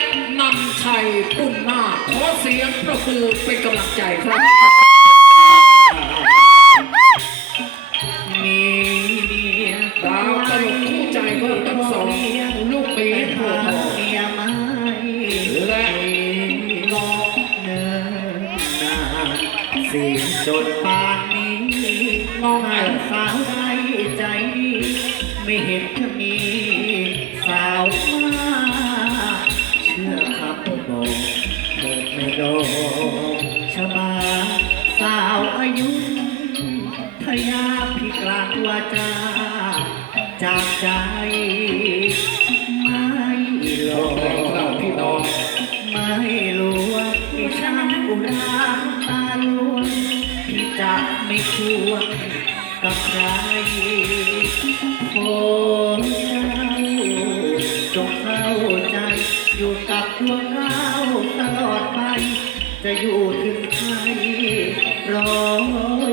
ชรนำชัยปุ่นหน้าขอเสียงประมือเป็นกำลังใจครับ มีดาวตลกคู่ใจก็ทั้งสองลูกเมียโพธิ์ทองเมียไม้และงอกเนินนานเสียงจดปานนี้งองหาสาวใจใจ ไม่เห็นจะมี ยาพิกลางวาจาจากใจไม่หลอกแรงครับพี่น้องไม่ลวงที่ช่างอุราตาลวงที่จะไม่ควรกับใครโอ้เจ้าจงเข้าใจอยู่กับดวงดาตลอดไป จะอยู่ถึงใครรอ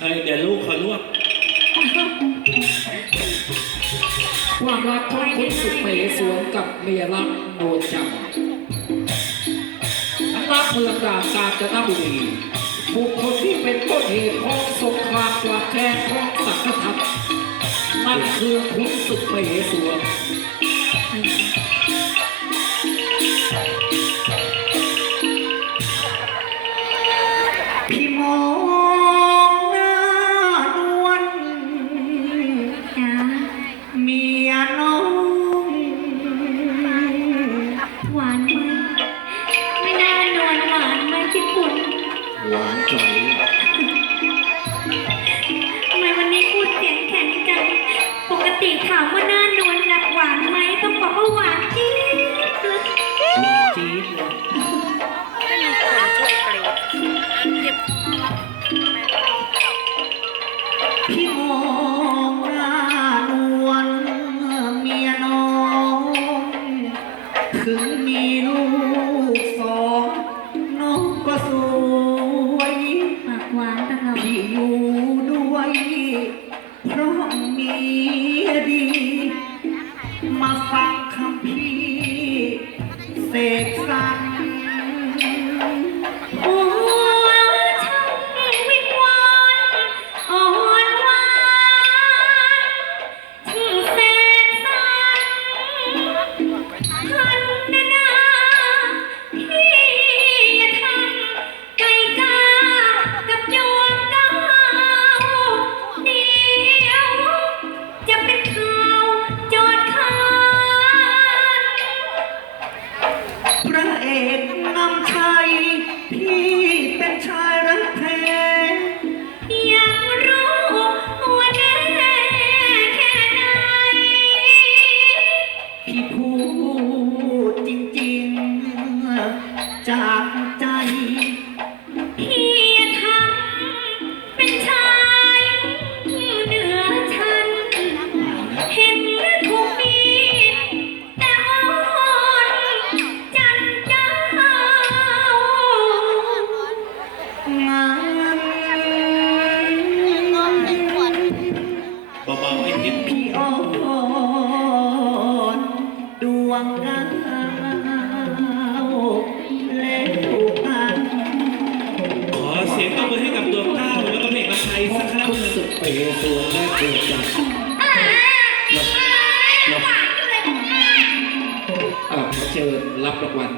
เอ้ยเดี๋ยวลูกเขาลวกความรักของคุณสุเมสวนกับเมียรักโนจังนักเมืองดาวกาญจนบุรีบุคคลที่เป็นต้นเหตุของสงครามกวาดแคว้นของสังฆทัพนั่นคือคุณสุเมสวน หวานจ๋อทำไมวันนี้พูดเสียงแข็งจัง ปกติถามว่าหน้านวลหนักหวานไหมต้องบอกว่าหวานจี๊ดหวานจี๊ดเลยไม่มีคนช่วยใคเก็บพี่มองหน้านวลเมียน้อง ถึงมีลูก e por ะเกิดจากเนาะเนาะอ่าเจอรับรางวัล